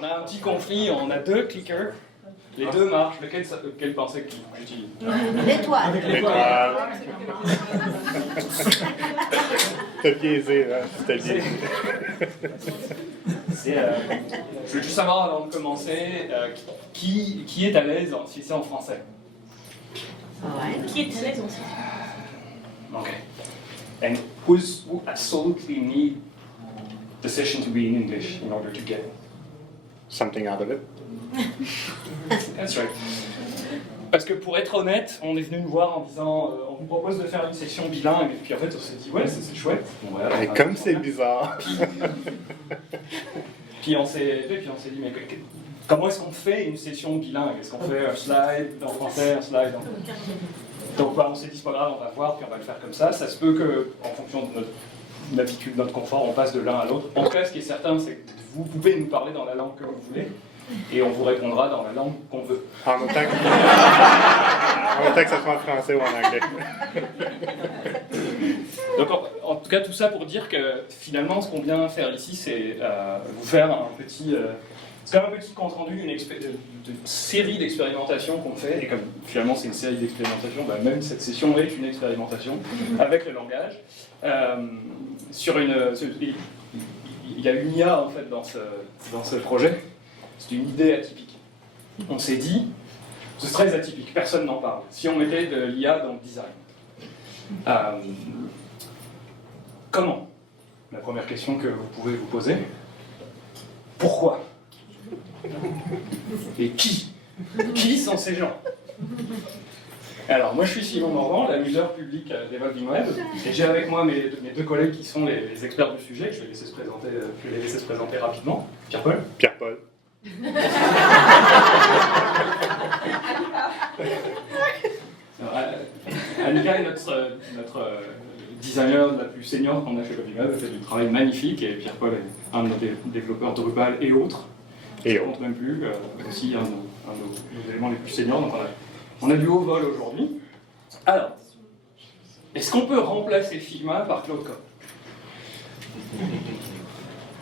On a un petit conflit, on a deux clickers. Les deux marchent. Lequel pensez que j'utilise? L'étoile. Avec l'étoile. T'as biaisé, là. T'as biaisé. Je veux juste savoir, avant de commencer, qui est à l'aise si c'est en français? Ouais. Qui est à l'aise aussi? Okay. And who absolutely need the session to be in English in order to get Something out of it. That's right. Parce que pour être honnête, on est venu nous voir en disant on vous propose de faire une session bilingue, et puis en fait on s'est dit ouais, c'est chouette. Bon, voilà, Et comme c'est bizarre. Puis on s'est dit mais comment est-ce qu'on fait une session bilingue? Est-ce qu'on fait un slide en français, un slide en... Donc on s'est dit c'est pas grave, on va voir, puis on va le faire comme ça. Ça se peut que, en fonction de notre habitude, notre confort, on passe de l'un à l'autre. En tout cas, ce qui est certain, c'est que vous pouvez nous parler dans la langue que vous voulez, et on vous répondra dans la langue qu'on veut. En même temps que ça soit en français ou en anglais. Donc en tout cas, tout ça pour dire que finalement, ce qu'on vient faire ici, c'est vous faire un petit... c'est comme un petit compte-rendu d'une série d'expérimentations qu'on fait, et comme finalement c'est une série d'expérimentations, bah, même cette session est une expérimentation avec le langage. Il y a une IA en fait dans ce projet, c'est une idée atypique. On s'est dit, c'est très atypique, personne n'en parle. Si on mettait de l'IA dans le design, comment? La première question que vous pouvez vous poser. Pourquoi? Et qui? Qui sont ces gens? Alors, moi je suis Simon Morvan, l'amuseur public d'Evolving Web, et j'ai avec moi mes deux collègues qui sont les experts du sujet. Je vais les laisser se présenter rapidement. Pierre-Paul. Pierre-Paul. Annika est notre designer la plus senior qu'on a chez Evolving Web, elle fait du travail magnifique, et Pierre-Paul est un de nos développeurs Drupal et autres. Je ne compte même plus, aussi un de nos éléments les plus seniors. Donc on a du haut vol aujourd'hui. Alors, est-ce qu'on peut remplacer Figma par Claude Code?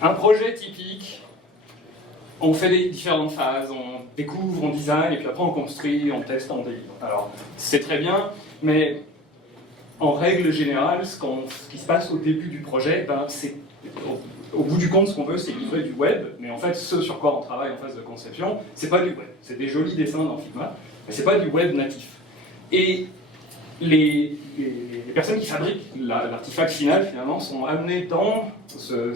Un projet typique, on fait des différentes phases, on découvre, on design, et puis après on construit, on teste, on délivre. Alors, c'est très bien, mais en règle générale, ce qui se passe au début du projet, c'est... Au bout du compte, ce qu'on veut, c'est livrer du web, mais en fait, ce sur quoi on travaille en phase de conception, c'est pas du web. C'est des jolis dessins dans Figma, mais c'est pas du web natif. Et les personnes qui fabriquent l'artefact final, finalement, sont amenées dans ce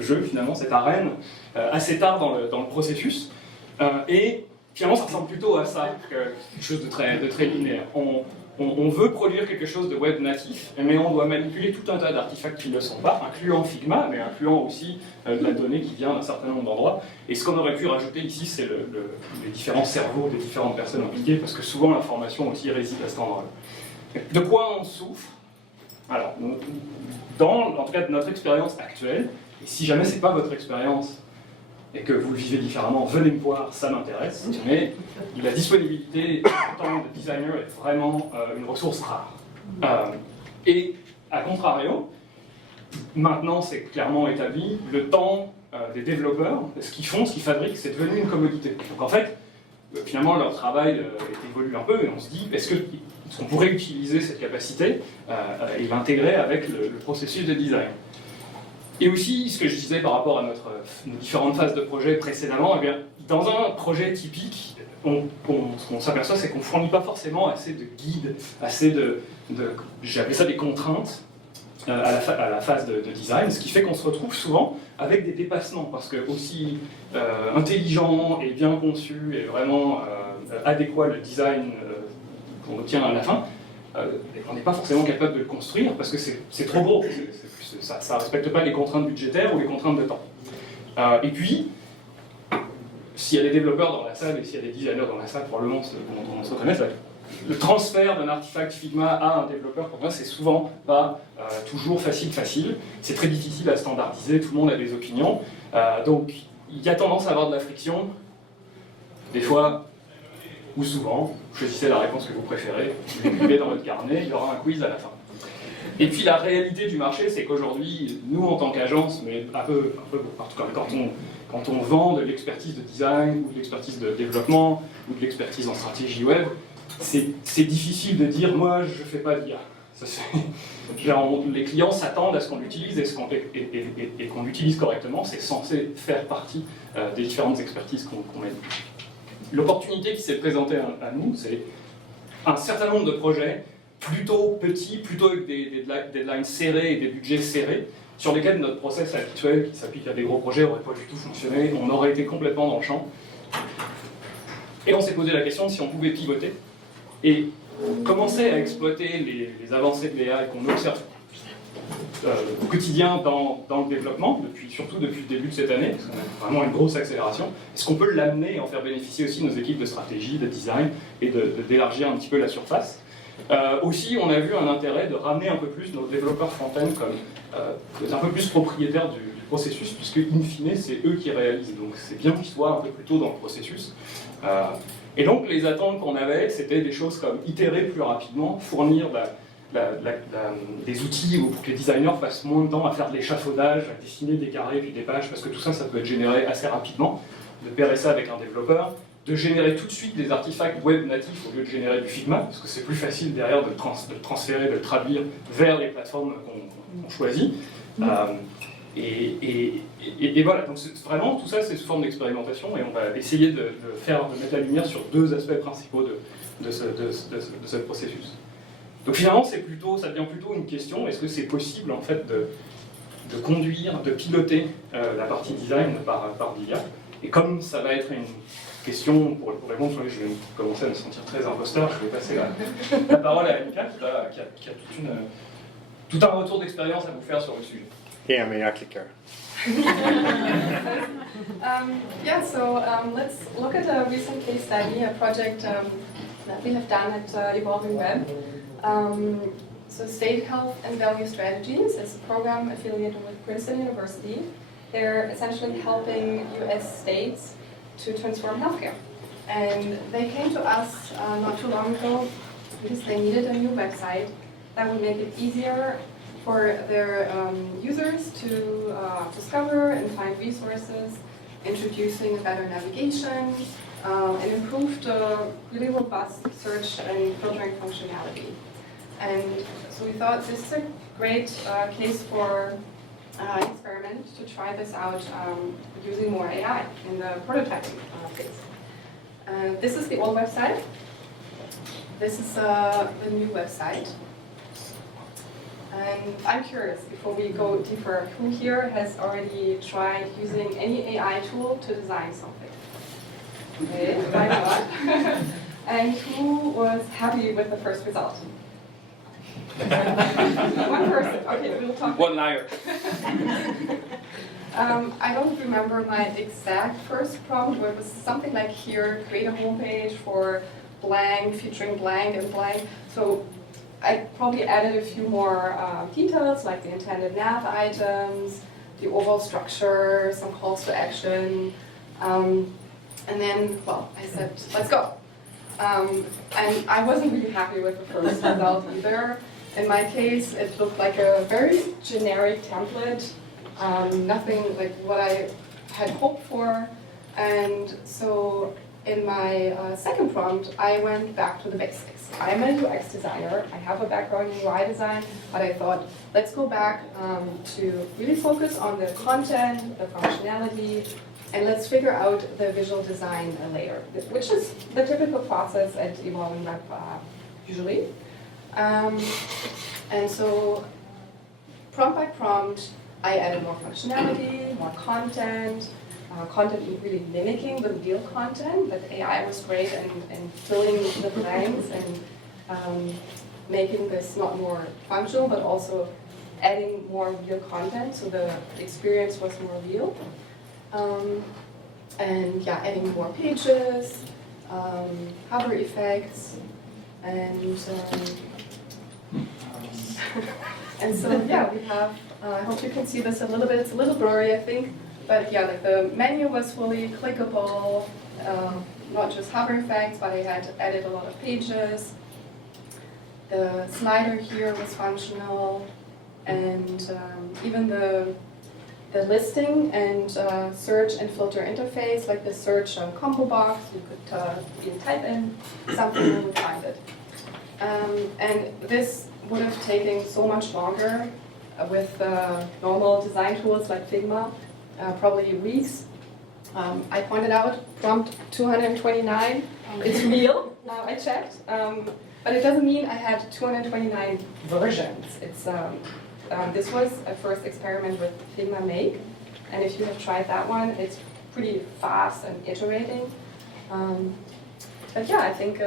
jeu, finalement, cette arène, assez tard dans le processus. Et finalement, ça ressemble plutôt à ça, quelque chose de très linéaire. On veut produire quelque chose de web natif, mais on doit manipuler tout un tas d'artefacts qui ne le sont pas, incluant Figma, mais incluant aussi de la donnée qui vient d'un certain nombre d'endroits. Et ce qu'on aurait pu rajouter ici, c'est les différents cerveaux des différentes personnes impliquées, parce que souvent l'information aussi réside à cet endroit-là. De quoi on souffre? Alors, en tout cas de notre expérience actuelle, et si jamais ce n'est pas votre expérience, et que vous le vivez différemment, venez me voir, ça m'intéresse, mais la disponibilité en tant que designer est vraiment une ressource rare. Et à contrario, maintenant c'est clairement établi, le temps des développeurs, ce qu'ils font, ce qu'ils fabriquent, c'est devenu une commodité. Donc en fait, finalement leur travail évolue un peu, et on se dit, est-ce qu'on pourrait utiliser cette capacité et l'intégrer avec le processus de design? Et aussi, ce que je disais par rapport à nos différentes phases de projet précédemment, eh bien, dans un projet typique, ce qu'on s'aperçoit, c'est qu'on ne fournit pas forcément assez de guides, assez j'ai appelé ça des contraintes, à la phase de design, ce qui fait qu'on se retrouve souvent avec des dépassements, parce que aussi intelligent et bien conçu et vraiment adéquat le design qu'on obtient à la fin, on n'est pas forcément capable de le construire parce que c'est trop gros. Ça ne respecte pas les contraintes budgétaires ou les contraintes de temps. Et puis, s'il y a des développeurs dans la salle et s'il y a des designers dans la salle, probablement on se reconnaît, le transfert d'un artefact Figma à un développeur, pour moi, c'est souvent pas toujours facile. C'est très difficile à standardiser, tout le monde a des opinions. Donc, il y a tendance à avoir de la friction. Des fois, ou souvent, choisissez la réponse que vous préférez, vous l'écrivez dans votre carnet, il y aura un quiz à la fin. Et puis la réalité du marché, c'est qu'aujourd'hui, nous en tant qu'agence, mais un peu partout, quand quand on vend de l'expertise de design, ou de l'expertise de développement, ou de l'expertise en stratégie web, c'est difficile de dire « moi, je ne fais pas d'IA ». Les clients s'attendent à ce qu'on l'utilise et qu'on l'utilise correctement, c'est censé faire partie des différentes expertises qu'on met. L'opportunité qui s'est présentée à nous, c'est un certain nombre de projets plutôt petits, plutôt avec des deadlines serrés et des budgets serrés, sur lesquels notre process habituel qui s'applique à des gros projets n'aurait pas du tout fonctionné, on aurait été complètement dans le champ. Et on s'est posé la question de si on pouvait pivoter et commencer à exploiter les avancées de l'IA qu'on observe au quotidien dans le développement, surtout depuis le début de cette année, parce qu'on a vraiment une grosse accélération. Est-ce qu'on peut l'amener et en faire bénéficier aussi nos équipes de stratégie, de design, et d'élargir un petit peu la surface. Aussi, on a vu un intérêt de ramener un peu plus nos développeurs front-end comme un peu plus propriétaires du processus, puisque in fine, c'est eux qui réalisent. Donc c'est bien qu'ils soient un peu plus tôt dans le processus. Et donc les attentes qu'on avait, c'était des choses comme itérer plus rapidement, fournir des outils pour que les designers passent moins de temps à faire de l'échafaudage, à dessiner des carrés puis des pages, parce que tout ça, ça peut être généré assez rapidement, de pairer ça avec un développeur, de générer tout de suite des artefacts web natifs au lieu de générer du Figma, parce que c'est plus facile derrière de le transférer, de le traduire vers les plateformes qu'on choisit. Et voilà, donc vraiment tout ça c'est sous forme d'expérimentation et on va essayer de mettre la lumière sur deux aspects principaux de ce processus. Donc finalement ça devient plutôt une question, est-ce que c'est possible en fait de conduire, de piloter la partie design par l'IA? Et comme ça va être une question, pour répondre, je vais commencer à me sentir très imposteur, je vais passer la parole à Annika qui a tout un retour d'expérience à vous faire sur le sujet. Et un meilleur clicker. Let's look at a recent case study, a project that we have done at Evolving Web. So State Health and Value Strategies is a program affiliated with Princeton University. They're essentially helping US states to transform healthcare. And they came to us not too long ago because they needed a new website that would make it easier for their users to discover and find resources, introducing better navigation, and improved really robust search and filtering functionality. And so we thought this is a great case for experiment to try this out using more AI in the prototyping phase. This is the old website. This is the new website. And I'm curious, before we go deeper, who here has already tried using any AI tool to design something? Okay, why not? And who was happy with the first result? One person. Okay, we'll talk. One liar. I don't remember my exact first prompt, but it was something like here, create a homepage for blank, featuring blank and blank. So I probably added a few more details, like the intended nav items, the overall structure, some calls to action. And then, well, I said, let's go. And I wasn't really happy with the first result either. In my case, it looked like a very generic template, nothing like what I had hoped for. And so in my second prompt, I went back to the basics. I'm a UX designer. I have a background in UI design, but I thought, let's go back to really focus on the content, the functionality, and let's figure out the visual design layer, which is the typical process at Evolving Web usually. And so, prompt by prompt, I added more functionality, more content, content really mimicking the real content, but AI was great in filling the blanks and making this not more functional, but also adding more real content, so the experience was more real. And yeah, adding more pages, hover effects, and and so yeah, we have, I hope you can see this a little bit, it's a little blurry I think, but yeah, like the menu was fully clickable, not just hover effects, but I had added a lot of pages. The slider here was functional, and even the the listing and search and filter interface, like the search combo box. You could even type in something and would find it. And this would have taken so much longer with normal design tools like Figma, probably weeks. I pointed out prompt 229. It's real. I checked, but it doesn't mean I had 229 versions. It's this was a first experiment with Figma Make, and if you have tried that one, it's pretty fast and iterating. But yeah, I think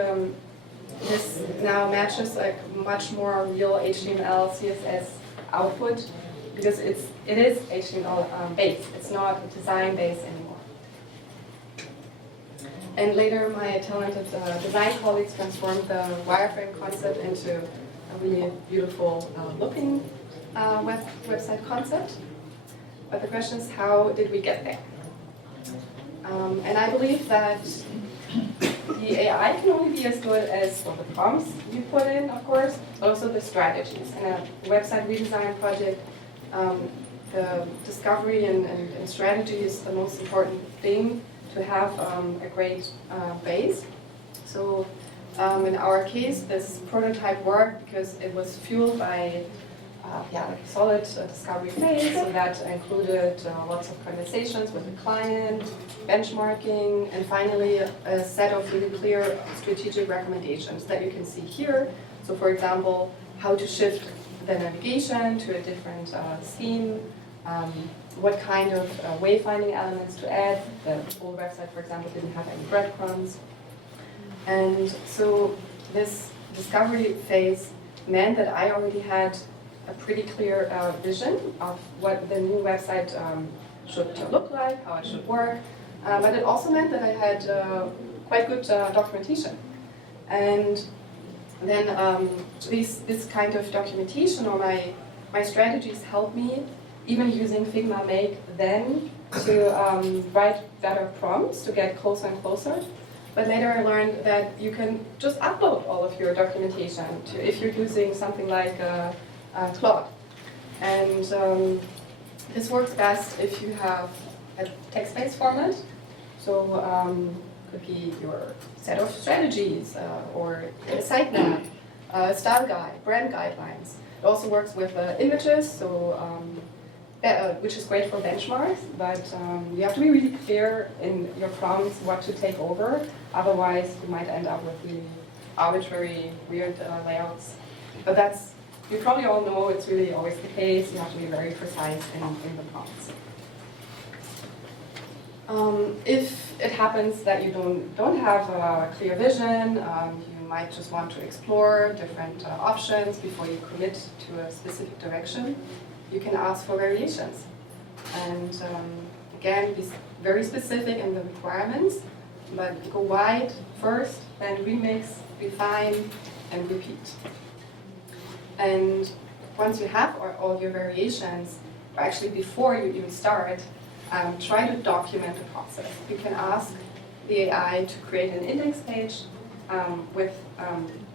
this now matches like much more real HTML, CSS output because it is HTML based. It's not design based anymore. And later, my talented design colleagues transformed the wireframe concept into a really beautiful looking website concept. But the question is, how did we get there? And I believe that the AI can only be as good as the prompts you put in, of course, but also the strategies. In a website redesign project, the discovery and strategy is the most important thing to have a great base. So in our case, this prototype worked because it was fueled by a solid discovery phase. So that included lots of conversations with the client, benchmarking, and finally a set of really clear strategic recommendations that you can see here. So for example, how to shift the navigation to a different theme, what kind of wayfinding elements to add. The old website, for example, didn't have any breadcrumbs. And so this discovery phase meant that I already had a pretty clear vision of what the new website should look like, how it should work. But it also meant that I had quite good documentation. And then this kind of documentation or my strategies helped me, even using Figma Make then, to write better prompts to get closer and closer. But later I learned that you can just upload all of your documentation if you're using something like Claude. And this works best if you have a text-based format. So could be your set of strategies or a sitemap, style guide, brand guidelines. It also works with images, so which is great for benchmarks, but you have to be really clear in your prompts what to take over. Otherwise, you might end up with really arbitrary, weird layouts. But you probably all know it's really always the case. You have to be very precise in the prompts. If it happens that you don't have a clear vision, you might just want to explore different options before you commit to a specific direction. You can ask for variations. And again, be very specific in the requirements, but go wide first, then remix, refine, and repeat. And once you have all your variations, or actually before you even start, try to document the process. You can ask the AI to create an index page with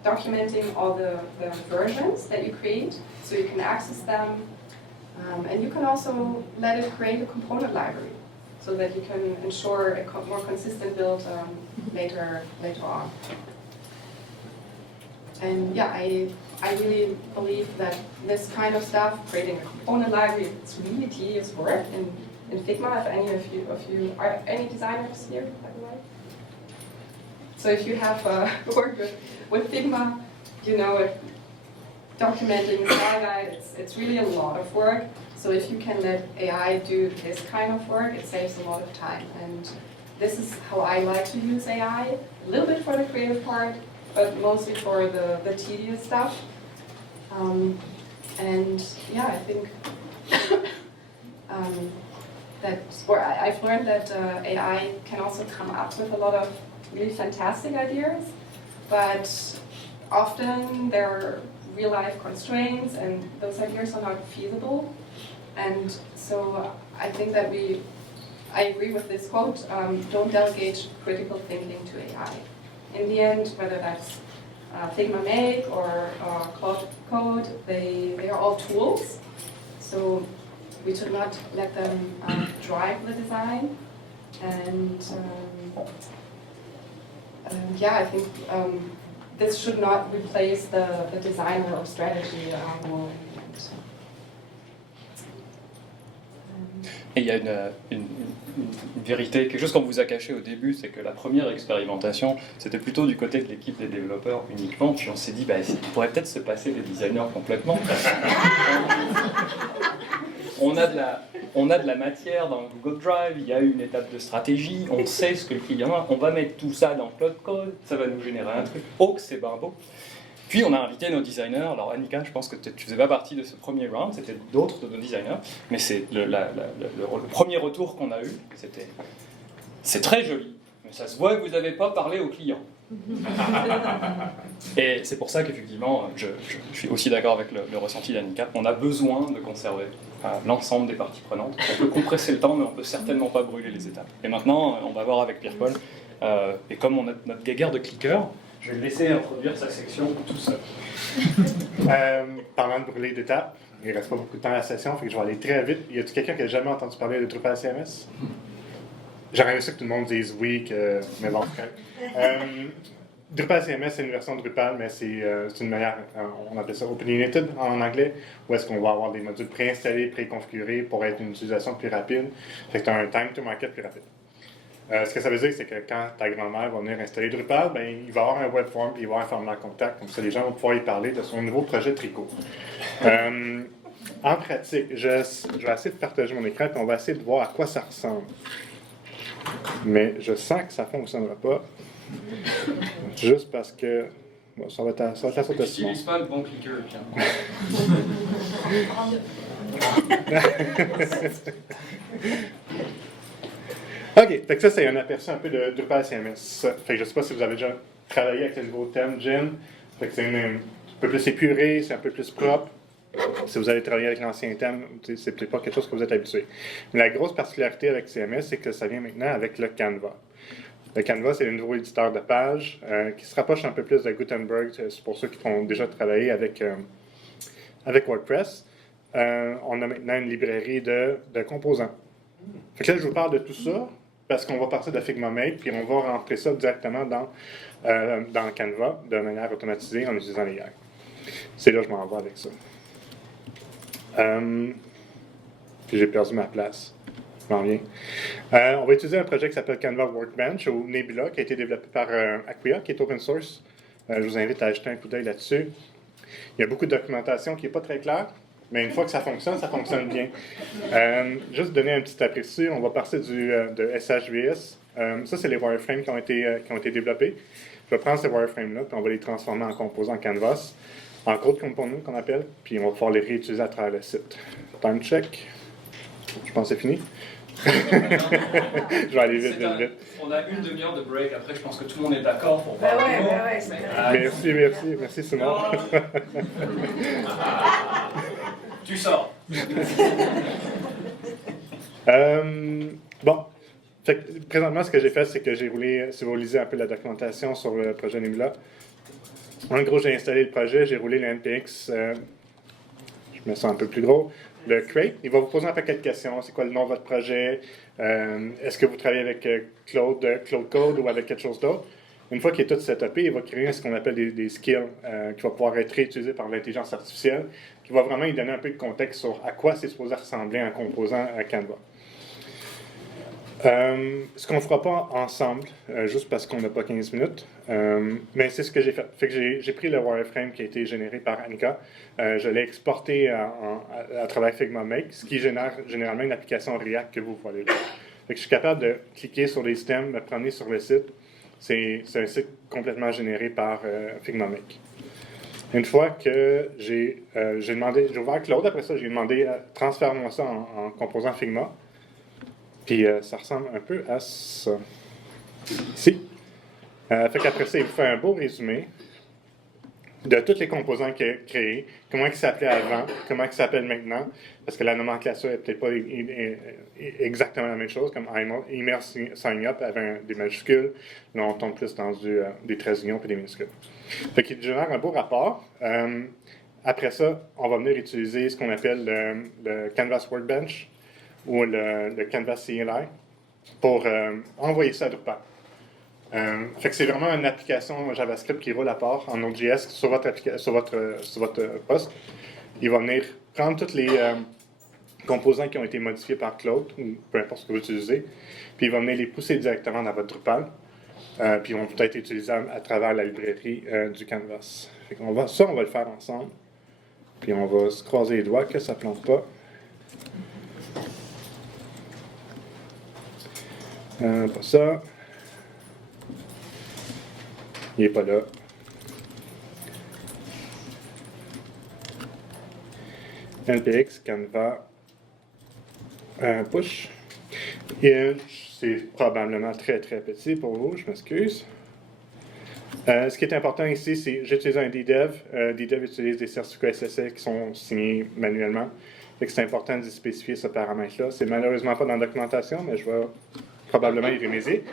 documenting all the versions that you create, so you can access them. And you can also let it create a component library so that you can ensure a more consistent build later on. And yeah, I really believe that this kind of stuff, creating a component library, it's really tedious work in Figma. If any of you are any designers here, by the way? So if you have worked with Figma, you know documenting the style guide, it's really a lot of work. So if you can let AI do this kind of work, it saves a lot of time. And this is how I like to use AI, a little bit for the creative part, but mostly for the tedious stuff. And yeah, I think I've learned that AI can also come up with a lot of really fantastic ideas, but often there are real-life constraints, and those ideas are not feasible. And so I think that I agree with this quote, don't delegate critical thinking to AI. In the end, whether that's Figma Make or Claude Code, they are all tools. So we should not let them drive the design. And yeah, I think this should not replace the designer or strategy role. Et il y a une vérité, quelque chose qu'on vous a caché au début, c'est que la première expérimentation, c'était plutôt du côté de l'équipe des développeurs uniquement, puis on s'est dit, bah, il pourrait peut-être se passer des designers complètement. On a de la matière dans Google Drive, il y a une étape de stratégie, on sait ce que le client a, on va mettre tout ça dans Cloud Code, ça va nous générer un truc, oh que c'est ben beau. Puis on a invité nos designers, alors Annika, je pense que tu faisais pas partie de ce premier round, c'était d'autres de nos designers, mais c'est le premier retour qu'on a eu, c'est très joli, mais ça se voit que vous n'avez pas parlé aux clients. Et c'est pour ça qu'effectivement, je suis aussi d'accord avec le ressenti d'Annika, on a besoin de conserver l'ensemble des parties prenantes. On peut compresser le temps, mais on ne peut certainement pas brûler les étapes. Et maintenant, on va voir avec Pierre-Paul, et comme on a notre guéguerre de clicker, je vais le laisser introduire sa section tout seul. Parlant de brûler d'étapes, il ne reste pas beaucoup de temps à la session, fait que je vais aller très vite. Y a-t-il quelqu'un qui n'a jamais entendu parler de Drupal CMS? J'aurais aimé ça que tout le monde dise oui, mais bon, Drupal CMS, c'est une version de Drupal, mais c'est une manière, on appelle ça opinionated en anglais, où est-ce qu'on va avoir des modules préinstallés, préconfigurés pour être une utilisation plus rapide. Fait que tu as un time to market plus rapide. Ce que ça veut dire, c'est que quand ta grand-mère va venir installer Drupal, ben, il va y avoir un web form puis il va y avoir un formulaire contact. Comme ça, les gens vont pouvoir y parler de son nouveau projet tricot. En pratique, je vais essayer de partager mon écran et on va essayer de voir à quoi ça ressemble. Mais je sens que ça ne fonctionnera pas. Juste parce que bon, ça va être la sorte de Simon. N'utilise pas le bon clicker, Pierre. OK, fait que ça, c'est un aperçu un peu de Drupal CMS. Fait que je ne sais pas si vous avez déjà travaillé avec le nouveau thème Gin. Fait que c'est un peu plus épuré, c'est un peu plus propre. Si vous avez travaillé avec l'ancien thème, c'est peut-être pas quelque chose que vous êtes habitué. Mais la grosse particularité avec CMS, c'est que ça vient maintenant avec le Canva. Le Canva, c'est le nouveau éditeur de page qui se rapproche un peu plus de Gutenberg. C'est pour ceux qui ont déjà travaillé avec WordPress. On a maintenant une librairie de composants. Fait que là, je vous parle de tout ça parce qu'on va partir de Figma Make puis on va rentrer ça directement dans Canva de manière automatisée en utilisant les gags. C'est là que je m'en vais avec ça. Puis j'ai perdu ma place. Je m'en viens. On va utiliser un projet qui s'appelle Canva Workbench ou Nebula qui a été développé par Acquia, qui est open source. Je vous invite à jeter un coup d'œil là-dessus. Il y a beaucoup de documentation qui n'est pas très claire. Mais une fois que ça fonctionne bien. Juste donner un petit aperçu, on va partir de SHVS. Ça, c'est les wireframes qui ont été développés. Je vais prendre ces wireframes-là, puis on va les transformer en composants Canvas, en code components qu'on appelle, puis on va pouvoir les réutiliser à travers le site. Time check. Je pense que c'est fini. Je vais aller vite. On a une demi-heure de break, après je pense que tout le monde est d'accord pour Bah parler. ouais, Merci Simon. Tu sors. Bon. Fait que, présentement, ce que j'ai fait, c'est que j'ai roulé, si vous lisez un peu la documentation sur le projet Nebula, en gros, j'ai installé le projet, j'ai roulé le NPX, je mets ça un peu plus gros, le crate. Il va vous poser un paquet de questions. C'est quoi le nom de votre projet? Est-ce que vous travaillez avec Cloud Code ou avec quelque chose d'autre? Une fois qu'il est tout setupé, il va créer ce qu'on appelle des skills qui va pouvoir être réutilisés par l'intelligence artificielle, qui va vraiment lui donner un peu de contexte sur à quoi c'est supposé ressembler un composant à Canva. Ce qu'on ne fera pas ensemble, juste parce qu'on n'a pas 15 minutes, mais c'est ce que j'ai fait. Fait que j'ai pris le wireframe qui a été généré par Annika, je l'ai exporté à travers Figma Make, ce qui génère généralement une application React que vous voyez là. Fait que je suis capable de cliquer sur les stems, me promener sur le site. C'est un site complètement généré par Figma Make. Une fois que j'ai ouvert Claude, après ça, j'ai demandé transfère-moi ça en composant Figma. Puis ça ressemble un peu à ça. Ici. Fait qu'après ça, il vous fait un beau résumé de tous les composants qu'il a créés, comment ils s'appelaient avant, comment ils s'appellent maintenant, parce que la nomenclature n'est peut-être pas exactement la même chose, comme email sign up avait des majuscules, là on tombe plus dans des traits d'union et des minuscules. Fait qu'il génère un beau rapport. après ça, on va venir utiliser ce qu'on appelle le Canvas Workbench ou le Canvas CLI pour envoyer ça à Drupal. Fait que c'est vraiment une application JavaScript qui roule à part en Node.js sur votre poste. Il va venir prendre tous les composants qui ont été modifiés par Claude, ou peu importe ce que vous utilisez, puis il va venir les pousser directement dans votre Drupal, puis ils vont peut-être être utilisables à travers la librairie du Canvas. Fait qu'on va, ça, on va le faire ensemble, puis on va se croiser les doigts que ça ne plante pas. Pas ça. Il n'est pas là. NPX, Canva, push. Et c'est probablement très très petit pour vous, je m'excuse. Ce qui est important ici, c'est j'utilise un DDEV. DDEV utilise des certificats SSL qui sont signés manuellement. Fait que c'est important de spécifier ce paramètre-là. C'est malheureusement pas dans la documentation, mais je vais probablement y remédier.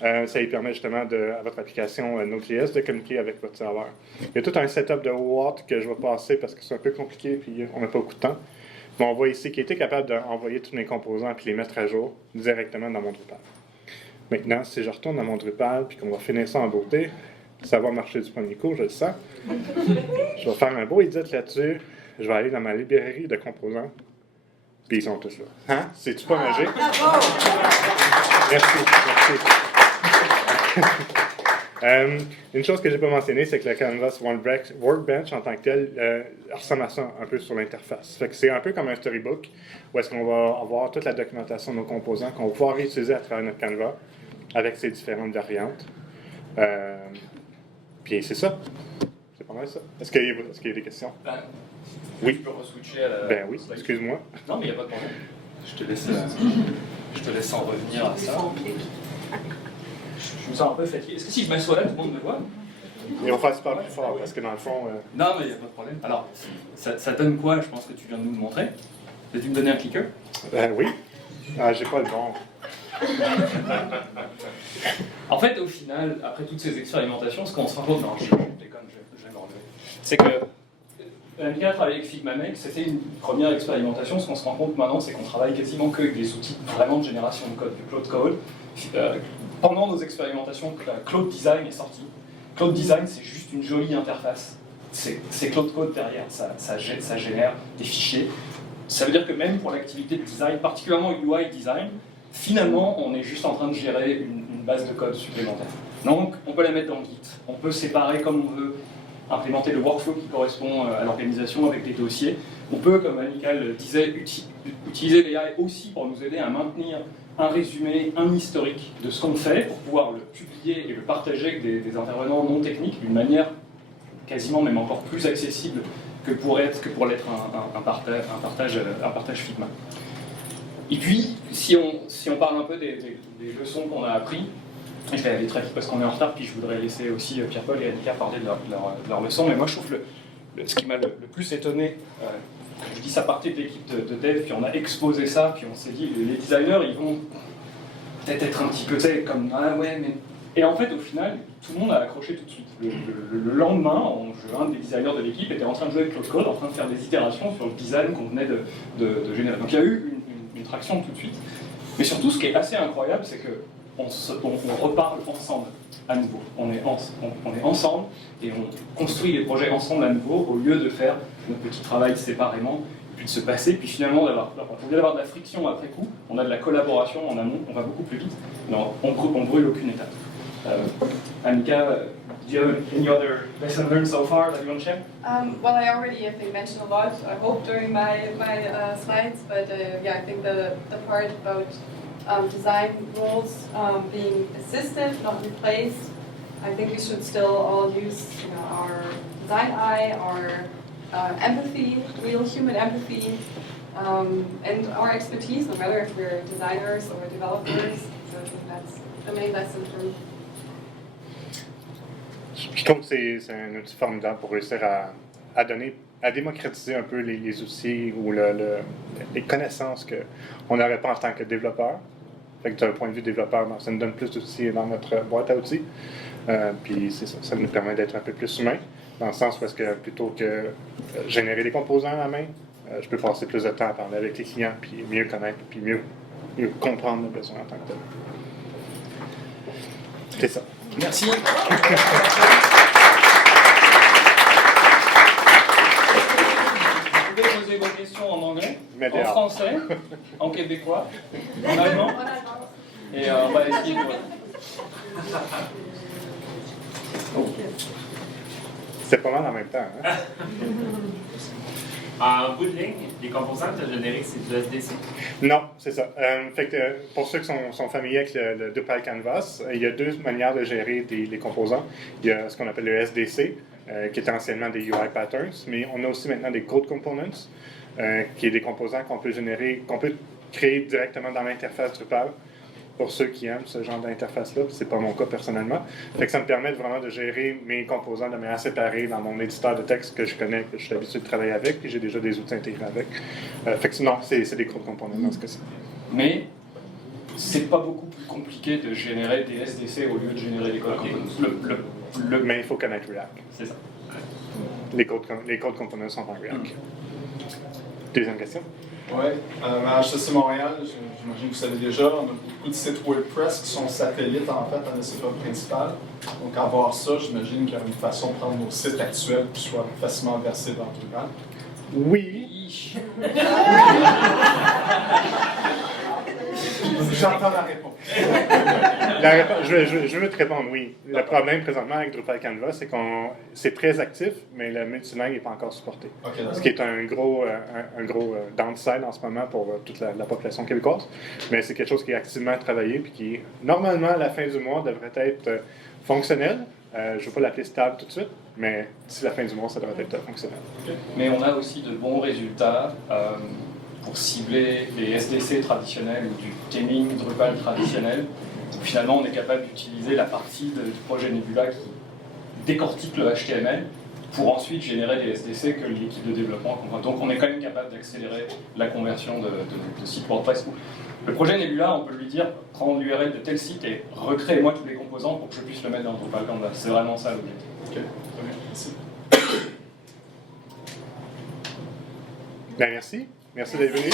Ça lui permet justement à votre application Node.js de communiquer avec votre serveur. Il y a tout un setup de OAuth que je vais passer parce que c'est un peu compliqué et on n'a pas beaucoup de temps. Mais on voit ici qu'il était capable d'envoyer tous mes composants et les mettre à jour directement dans mon Drupal. Maintenant, si je retourne dans mon Drupal et qu'on va finir ça en beauté, ça va marcher du premier coup, je le sens. Je vais faire un beau edit là-dessus. Je vais aller dans ma librairie de composants. Puis ils sont tous là. Hein? C'est-tu pas magique? Merci. Une chose que je n'ai pas mentionnée, c'est que le Canvas Workbench en tant que tel ressemble à ça un peu sur l'interface. Fait que c'est un peu comme un storybook où est-ce qu'on va avoir toute la documentation de nos composants qu'on va pouvoir réutiliser à travers notre Canva avec ses différentes variantes. Puis c'est ça. C'est pas mal ça. Est-ce qu'il y a des questions? Oui. Tu peux re-switcher à la... Ben oui, excuse-moi. Non, mais il n'y a pas de problème. Je te laisse en revenir à ça. Je me sens un peu fatigué. Est-ce que si je m'assois là, tout le monde me voit? Et on fasse pas plus fort parce que dans le fond. Non, mais il n'y a pas de problème. Alors, ça donne quoi, je pense que tu viens de nous le montrer? Peux-tu me donner un clicker? Oui. Ah, j'ai pas le bon. En fait, au final, après toutes ces expérimentations, ce qu'on se rend compte, non, je déconne, je vais m'enlever, c'est que Annika travaille avec Figma Make, c'était une première expérimentation. Ce qu'on se rend compte maintenant, c'est qu'on travaille quasiment que avec des outils vraiment de génération de code, du Claude Code. Pendant nos expérimentations, Claude Design est sorti. Claude Design, c'est juste une jolie interface. C'est Claude Code derrière, ça génère des fichiers. Ça veut dire que même pour l'activité de design, particulièrement UI design, finalement, on est juste en train de gérer une base de code supplémentaire. Donc, on peut la mettre dans Git, on peut séparer comme on veut, implémenter le workflow qui correspond à l'organisation avec les dossiers. On peut, comme Annika le disait, utiliser l'AI aussi pour nous aider à maintenir un résumé, un historique de ce qu'on fait pour pouvoir le publier et le partager avec des intervenants non techniques d'une manière quasiment même encore plus accessible que pour l'être un partage Figma. Et puis, si on parle un peu des leçons qu'on a apprises, je vais aller très vite parce qu'on est en retard, puis je voudrais laisser aussi Pierre-Paul et Annika parler de leurs leçons. Mais moi, je trouve ce qui m'a le plus étonné, je dis ça partait de l'équipe de dev, puis on a exposé ça, puis on s'est dit, les designers, ils vont peut-être être un petit peu, tu sais, comme, ah ouais, mais... Et en fait, au final, tout le monde a accroché tout de suite. Le lendemain, un des designers de l'équipe était en train de jouer avec Claude Code, en train de faire des itérations sur le design qu'on venait de générer. Donc il y a eu une traction tout de suite. Mais surtout, ce qui est assez incroyable, c'est que on reparle ensemble à nouveau. On est ensemble et on construit les projets ensemble à nouveau au lieu de faire notre petit travail séparément, puis de se passer, puis finalement au lieu d'avoir de la friction après coup, on a de la collaboration en amont, on va beaucoup plus vite, non, on brûle aucune étape. Annika, do you have any other lesson learned so far that you want to share? Well, I already, I think, mentioned a lot, I hope, during my slides, but yeah, I think the part about design roles being assisted, not replaced, I think we should still all use our design eye, our empathy, real human empathy, and our expertise, no matter if we're designers or developers. So I think that's the main lesson for me. Je trouve que c'est un outil formidable pour réussir à démocratiser un peu les outils ou les connaissances qu'on n'aurait pas en tant que développeur. Fait que d'un point de vue développeur, ça nous donne plus d'outils dans notre boîte à outils. Puis c'est ça, ça nous permet d'être un peu plus humain. dans le sens où est-ce que plutôt que générer des composants à la main, je peux passer plus de temps à parler avec les clients, puis mieux connaître, puis mieux comprendre le besoin en tant que tel. C'est ça. Merci. Vous pouvez poser vos questions en anglais, Mais en dehors. français, en québécois, en allemand. Et on va essayer de... C'est pas mal en même temps. Hein? En bout de ligne, les composants que tu as générés, c'est du SDC. Non, c'est ça. Fait que, pour ceux qui sont familiers avec le Drupal Canvas, il y a deux manières de gérer les composants. Il y a ce qu'on appelle le SDC, qui est anciennement des UI Patterns, mais on a aussi maintenant des Code Components, qui est des composants qu'on peut générer, qu'on peut créer directement dans l'interface Drupal. Pour ceux qui aiment ce genre d'interface-là, c'est pas mon cas personnellement. Fait que ça me permet vraiment de gérer mes composants de manière séparée dans mon éditeur de texte que je connais, que je suis habitué de travailler avec, puis j'ai déjà des outils intégrés avec. Fait que non, c'est des gros composants dans ce cas-ci. Mais c'est pas beaucoup plus compliqué de générer des SDC au lieu de générer des codes components. Mais il faut connaître React. C'est ça. Les codes components sont en React. Deuxième question. Oui, à HEC Montréal, j'imagine que vous savez déjà, on a beaucoup de sites WordPress qui sont satellites en fait à notre site web principal. Donc, à voir ça, j'imagine qu'il y a une façon de prendre nos sites actuels qui soient facilement versés dans Drupal. Oui. J'entends la réponse. Je veux te répondre oui. Le problème présentement avec Drupal Canvas, c'est qu'on c'est très actif, mais le multilingue n'est pas encore supporté. Okay, ce qui est un gros downside en ce moment pour toute la population québécoise. Mais c'est quelque chose qui est activement travaillé puis qui, normalement, à la fin du mois, devrait être fonctionnel. Je ne veux pas l'appeler stable tout de suite, mais d'ici la fin du mois, ça devrait être fonctionnel. Mais on a aussi de bons résultats pour cibler les SDC traditionnels ou du theming Drupal traditionnel. Donc, finalement, on est capable d'utiliser la partie du projet Nebula qui décortique le HTML pour ensuite générer des SDC que l'équipe de développement comprend. Donc on est quand même capable d'accélérer la conversion de sites WordPress. Le projet Nebula, on peut lui dire, prends l'URL de tel site et recrée-moi tous les composants pour que je puisse le mettre dans Drupal Canvas. C'est vraiment ça l'objectif. Ok, très bien, merci. Ben, merci. Merci d'être venu.